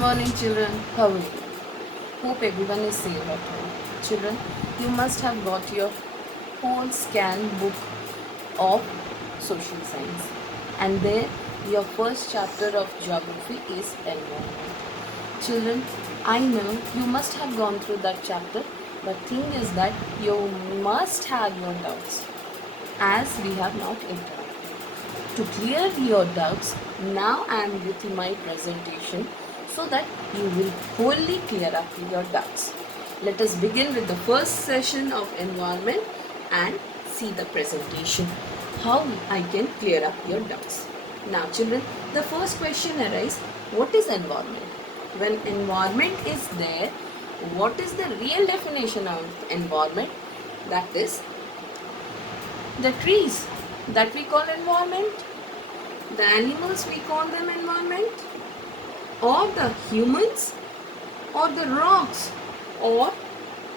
morning, children. How are you? Hope everyone is safe at home. Children, you must have got your whole scan book of social science, and there your first chapter of geography is environment. Children, I know you must have gone through that chapter, but thing is that you must have your doubts as we have not interacted. To clear your doubts, now I am with my presentation so that you will wholly clear up your doubts. Let us begin with the first session of environment and see the presentation, how I can clear up your doubts. Now children, the first question arises, what is environment? When environment is there, what is the real definition of environment? That is the trees that we call environment, the animals we call them environment, or the humans, or the rocks, or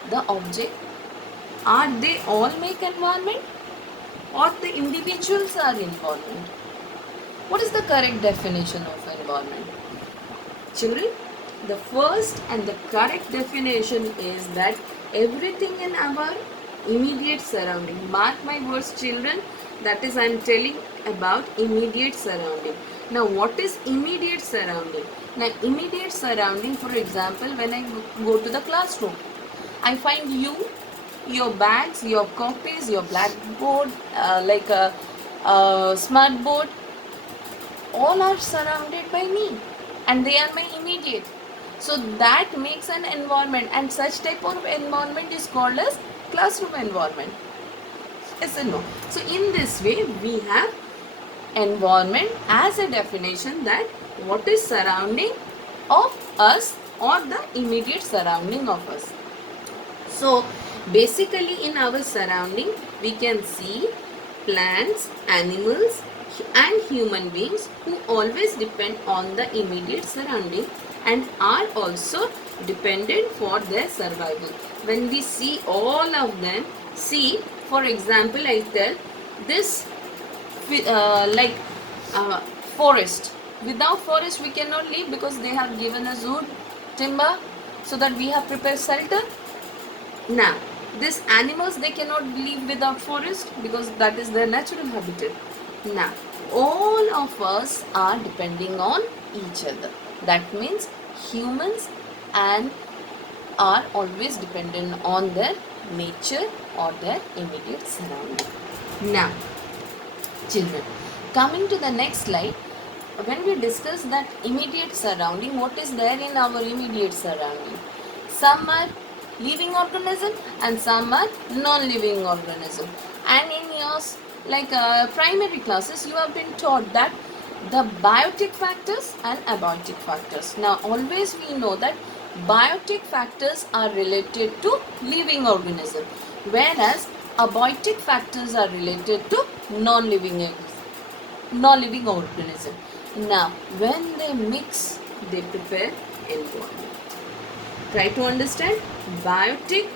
the object. Are they all make environment, or the individuals are environment? What is the correct definition of environment? Children, the first and the correct definition is that everything in our immediate surrounding. Mark my words, children, that is I am telling about immediate surrounding. Now what is immediate surrounding? Now immediate surrounding, for example, when I go to the classroom, I find you, your bags, your copies, your blackboard, like a smart board, all are surrounded by me and they are my immediate. So that makes an environment, and such type of environment is called as classroom environment. Yes and no? So in this way we have environment as a definition, that what is surrounding of us or the immediate surrounding of us. So basically in our surrounding we can see plants, animals and human beings who always depend on the immediate surrounding and are also dependent for their survival. When we see all of them, see, for example, I tell this forest. Without forest we cannot live, because they have given us wood, timber, so that we have prepared shelter. Now these animals, they cannot live without forest because that is their natural habitat. Now all of us are depending on each other. That means humans and are always dependent on their nature or their immediate surrounding. Now children, coming to the next slide, when we discuss that immediate surrounding, what is there in our immediate surrounding? Some are living organism and some are non-living organism. And in yours, like primary classes, you have been taught that the biotic factors and abiotic factors. Now always we know that biotic factors are related to living organism, whereas abiotic factors are related to non-living organism. Now when they mix, they prepare environment. Try to understand, biotic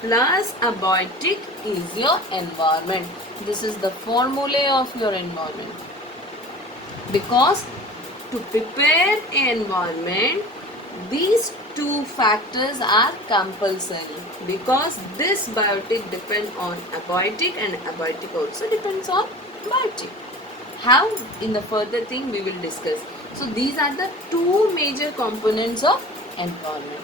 plus abiotic is your environment. This is the formula of your environment. Because to prepare environment, these two factors are compulsory, because this biotic depends on abiotic and abiotic also depends on biotic. How? In the further thing we will discuss. So these are the two major components of environment.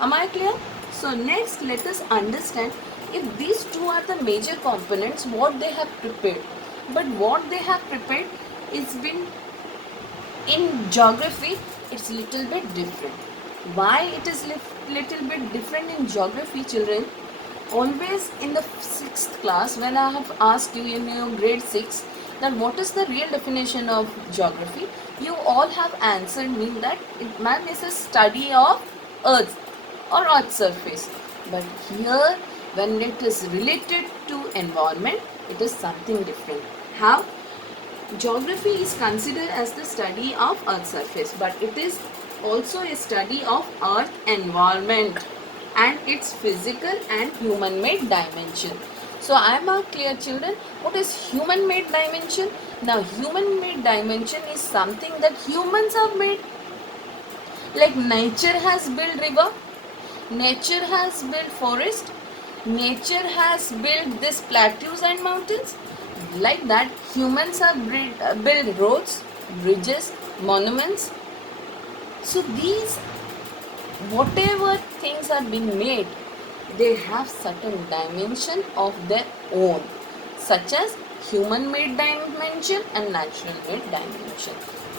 Am I clear? So next let us understand, if these two are the major components, what they have prepared. But what they have prepared is been in geography, it's little bit different. Why it is little bit different in geography, children? Always in the 6th class, when I have asked you in your grade 6 that what is the real definition of geography, you all have answered me that it is a study of earth or earth surface. But here when it is related to environment, it is something different. How? Geography is considered as the study of earth surface, but it is also a study of earth environment and its physical and human made dimension. So I am clear, children, what is human made dimension? Now human made dimension is something that humans have made. Like nature has built river, nature has built forest, nature has built this plateaus and mountains. Like that, humans have built roads, bridges, monuments. So these whatever things are being made, they have certain dimension of their own, such as human made dimension and natural made dimension,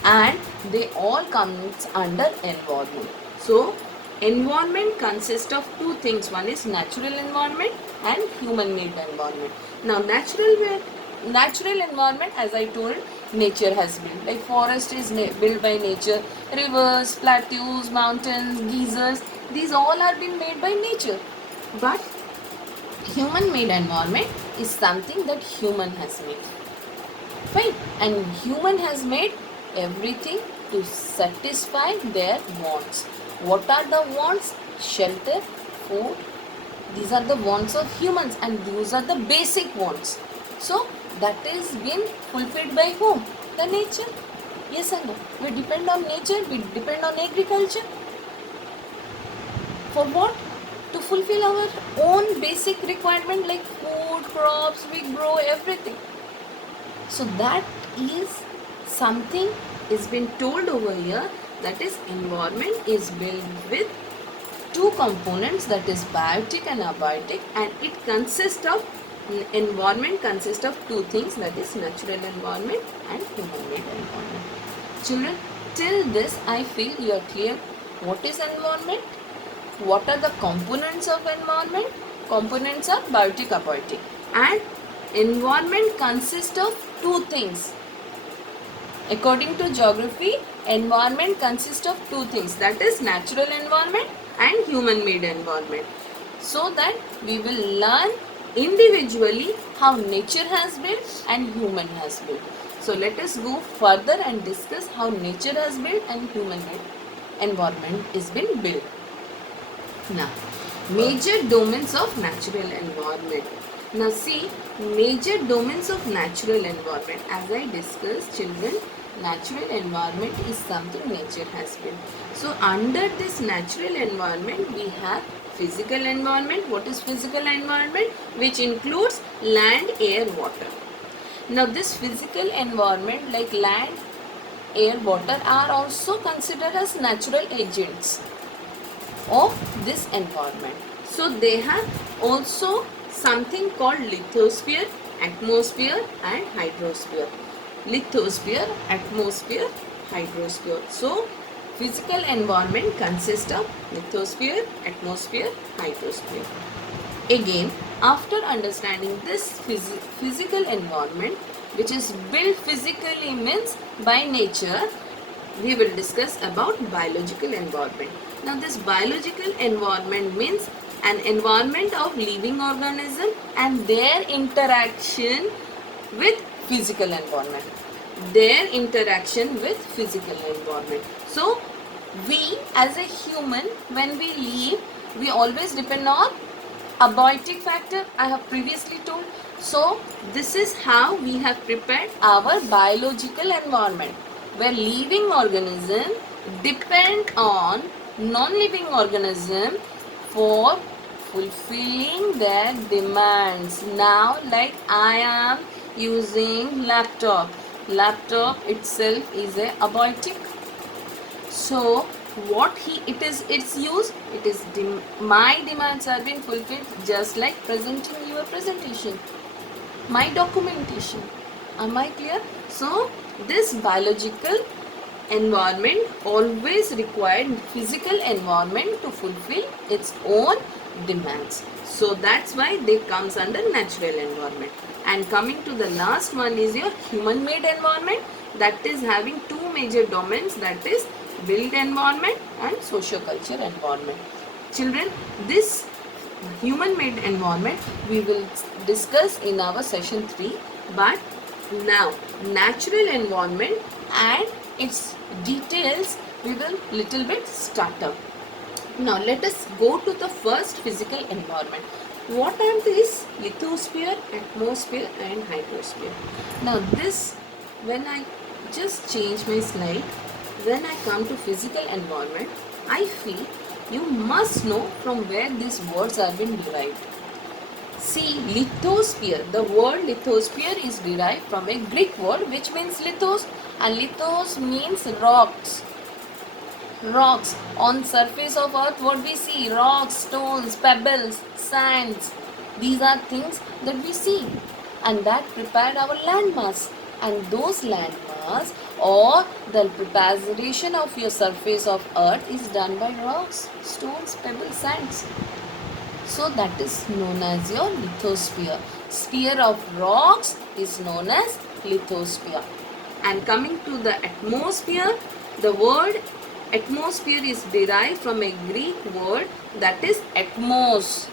and they all comes under environment. So environment consists of two things, one is natural environment and human made environment. Now natural environment, as I told, nature has built, like forest is built by nature, rivers, plateaus, mountains, geysers, these all are being made by nature. But human made environment is something that human has made, fine, and human has made everything to satisfy their wants. What are the wants? Shelter, food, these are the wants of humans, and those are the basic wants. So that is being fulfilled by whom? The nature. Yes or no? We depend on nature, we depend on agriculture. For what? To fulfill our own basic requirement like food, crops, we grow everything. So that is something is been told over here, that is environment is built with two components, that is biotic and abiotic, and it consists of environment consists of two things, that is natural environment and human made environment. Children, till this I feel you are clear what is environment, what are the components of environment. Components are biotic, abiotic, and environment consists of two things. According to geography, environment consists of two things, that is natural environment and human made environment. So that we will learn individually how nature has built and human has built. So let us go further and discuss how nature has built and human made environment is been built. Now, major domains of natural environment. Now see, major domains of natural environment. As I discussed, children, natural environment is something nature has built. So under this natural environment, we have physical environment. What is physical environment? Which includes land, air, water. Now this physical environment like land, air, water are also considered as natural agents of this environment. So they have also something called lithosphere, atmosphere and hydrosphere. Lithosphere, atmosphere, hydrosphere. So physical environment consists of lithosphere, atmosphere, hydrosphere. Again, after understanding this physical environment, which is built physically means by nature, we will discuss about biological environment. Now this biological environment means an environment of living organism and their interaction with physical environment. Their interaction with physical environment. So we as a human, when we live, we always depend on abiotic factor, I have previously told. So this is how we have prepared our biological environment, where living organism depend on non-living organism for fulfilling their demands. Now like I am using laptop itself is a abiotic. So what its use, it is my demands are being fulfilled, just like presenting your presentation, my documentation. Am I clear? So this biological environment always required physical environment to fulfill its own demands. So that's why they comes under natural environment. And coming to the last one is your human made environment, that is having two major domains, that is built environment and socio-culture environment. Children, this human made environment we will discuss in our session 3, but now natural environment and its details we will little bit start up. Now let us go to the first physical environment. What are these? Lithosphere, atmosphere and hydrosphere. Now this, when I just change my slide, when I come to physical environment, I feel you must know from where these words have been derived. See, lithosphere. The word lithosphere is derived from a Greek word which means lithos, and lithos means rocks. Rocks. On surface of earth, what we see? Rocks, stones, pebbles, sands. These are things that we see, and that prepared our landmass. And those landmass or the preparation of your surface of earth is done by rocks, stones, pebbles, sands. So that is known as your lithosphere. Sphere of rocks is known as lithosphere. And coming to the atmosphere, the word atmosphere is derived from a Greek word that is atmos.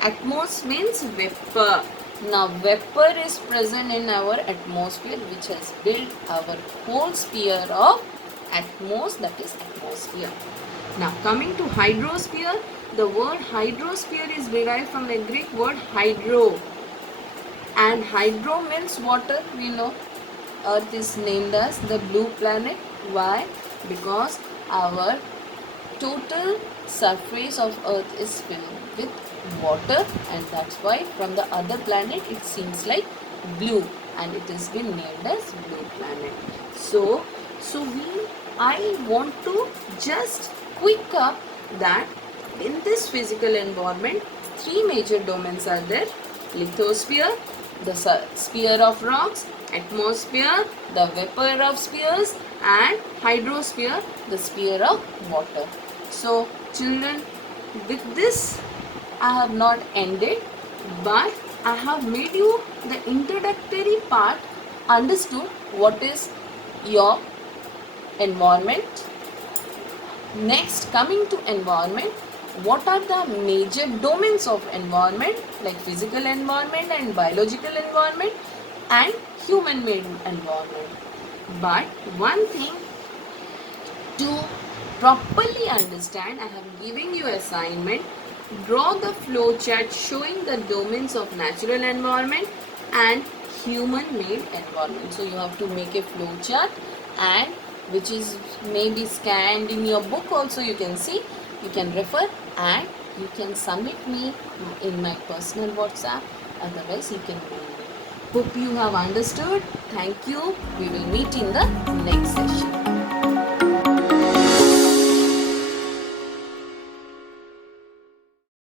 Atmos means vapor. Now vapor is present in our atmosphere which has built our whole sphere of atmos, that is atmosphere. Now coming to hydrosphere, the word hydrosphere is derived from the Greek word hydro. And hydro means water, we know. Earth is named as the blue planet. Why? Because our total surface of earth is filled with water, and that's why from the other planet it seems like blue, and it has been named as blue planet. So I want to just quick up that in this physical environment, three major domains are there: lithosphere, the sphere of rocks; atmosphere, the vapor of spheres; and hydrosphere, the sphere of water. So children, with this I have not ended, but I have made you the introductory part understood what is your environment. Next, coming to environment, what are the major domains of environment, like physical environment and biological environment and human made environment. But one thing, to properly understand, I have given you assignment: draw the flow chart showing the domains of natural environment and human made environment. So you have to make a flow chart, and which is maybe scanned in your book also, you can see, you can refer, and you can submit me in my personal WhatsApp, otherwise you can mail me. Hope you have understood. Thank you. We will meet in the next session.